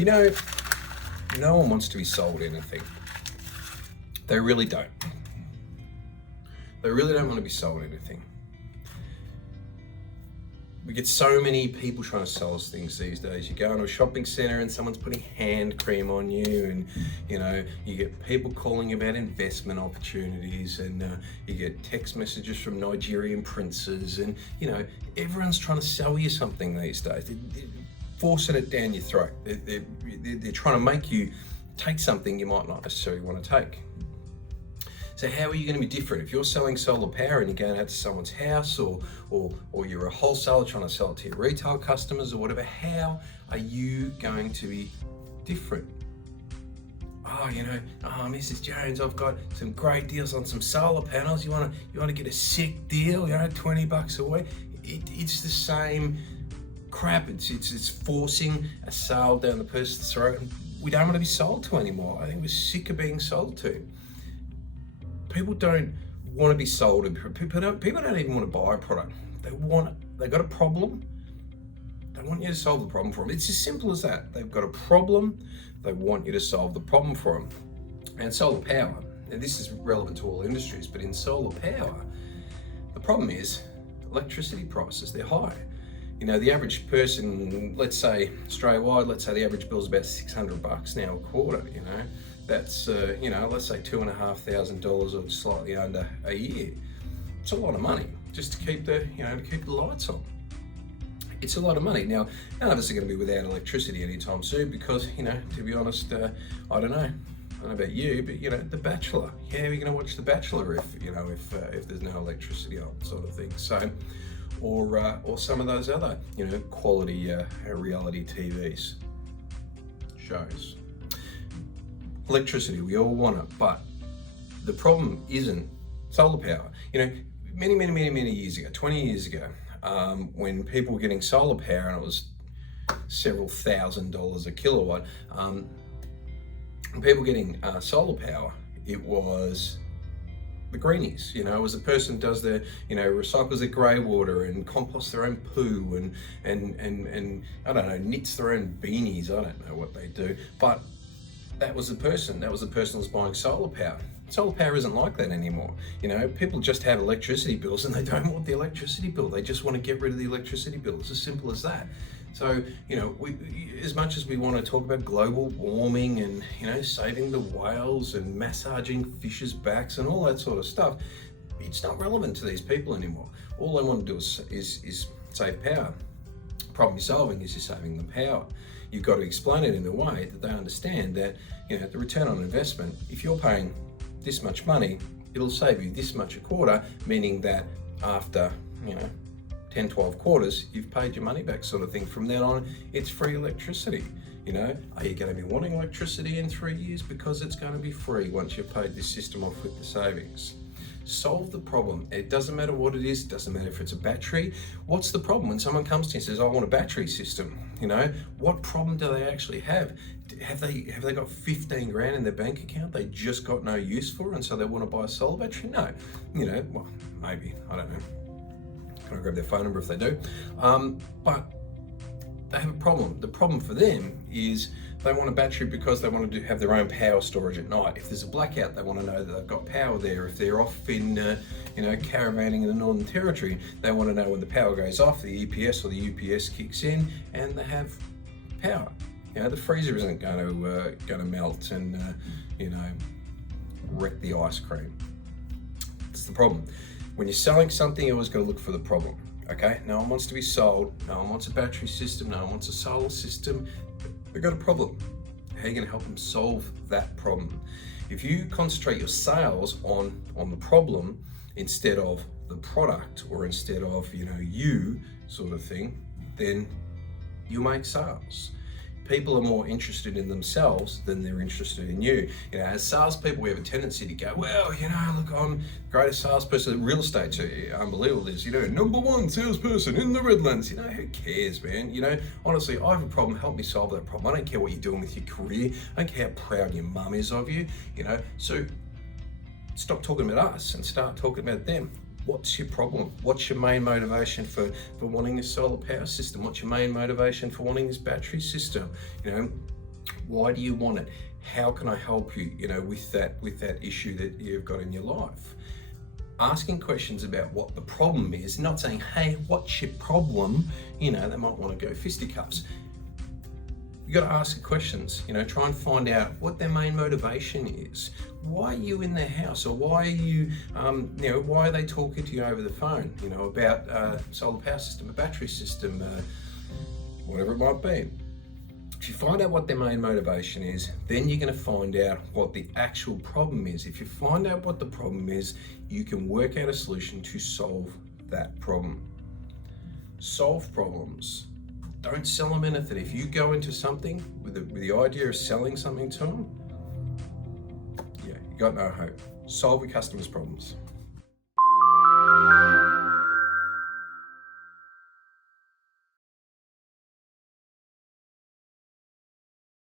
You know, no one wants to be sold anything. They really don't. They really don't want to be sold anything. We get so many people trying to sell us things these days. You go into a shopping centre and someone's putting hand cream on you, and you get people calling about investment opportunities, and you get text messages from Nigerian princes, and everyone's trying to sell you something these days. They're forcing it down your throat. They're trying to make you take something you might not necessarily want to take. So how are you going to be different? If you're selling solar power and you're going out to someone's house, or you're a wholesaler trying to sell it to your retail customers or whatever, how are you going to be different? Mrs. Jones, I've got some great deals on some solar panels. You want to get a sick deal? $20 a week. It's the same crap. It's forcing a sale down the person's throat. We don't want to be sold to anymore. I think we're sick of being sold to. People don't want to be sold. People don't even want to buy a product. They got a problem. They want you to solve the problem for them. It's as simple as that. They've got a problem. They want you to solve the problem for them. And solar power, and this is relevant to all industries, but in solar power, the problem is electricity prices. They're high. The average person, let's say Australia-wide, let's say the average bill is about $600 now a quarter. That's let's say $2,500 or slightly under a year. It's a lot of money just to keep the lights on. It's a lot of money. Now, none of us are going to be without electricity anytime soon because, to be honest, I don't know about you, but The Bachelor. How are you going to watch The Bachelor if there's no electricity on, sort of thing? So, or some of those other quality reality TVs shows. Electricity, we all want it, but the problem isn't solar power. Many years ago, 20 years ago, when people were getting solar power and it was several $1,000s a kilowatt, when people getting solar power, it was the greenies. It was the person who does their, recycles their grey water and composts their own poo and I don't know, knits their own beanies. I don't know what they do, but that was the person who was buying solar power. Solar power isn't like that anymore. People just have electricity bills and they don't want the electricity bill. They just want to get rid of the electricity bill. It's as simple as that. So, as much as we want to talk about global warming and, saving the whales and massaging fish's backs and all that sort of stuff, it's not relevant to these people anymore. All they want to do is save power. The problem you're solving is you're saving them power. You've got to explain it in a way that they understand that, the return on investment, if you're paying this much money, it'll save you this much a quarter, meaning that after, 10, 12 quarters, you've paid your money back, sort of thing. From then on, it's free electricity. Are you going to be wanting electricity in 3 years? Because it's going to be free once you've paid this system off with the savings. Solve the problem. It doesn't matter what it is. It doesn't matter if it's a battery. What's the problem when someone comes to you and says, I want a battery system? What problem do they actually have? Have they got 15 grand in their bank account they just got no use for, and so they want to buy a solar battery? No. Well, maybe. I don't know. Can I grab their phone number if they do? But they have a problem. The problem for them is they want a battery because they want to have their own power storage at night. If there's a blackout, they want to know that they've got power there. If they're off in, caravanning in the Northern Territory, they want to know when the power goes off, the EPS or the UPS kicks in, and they have power. The freezer isn't going to melt and wreck the ice cream. That's the problem. When you're selling something, you always got to look for the problem. Okay? No one wants to be sold. No one wants a battery system. No one wants a solar system. They've got a problem. How are you going to help them solve that problem? If you concentrate your sales on the problem instead of the product, or instead of you sort of thing, then you make sales. People are more interested in themselves than they're interested in you. As salespeople, we have a tendency to go, well, look, I'm the greatest salesperson. Real estate's unbelievable. There's, number one salesperson in the Redlands. Who cares, man? Honestly, I have a problem. Help me solve that problem. I don't care what you're doing with your career. I don't care how proud your mum is of you. So stop talking about us and start talking about them. What's your problem? What's your main motivation for wanting this solar power system? What's your main motivation for wanting this battery system? Why do you want it? How can I help you, with that issue that you've got in your life? Asking questions about what the problem is, not saying, hey, what's your problem? They might want to go fisticuffs. You got to ask the questions, try and find out what their main motivation is. Why are you in their house? Or why are you, why are they talking to you over the phone, about solar power system, a battery system, whatever it might be. If you find out what their main motivation is, then you're going to find out what the actual problem is. If you find out what the problem is, you can work out a solution to solve that problem. Solve problems. Don't sell them anything. If you go into something with the idea of selling something to them, you got no hope. Solve your customers' problems.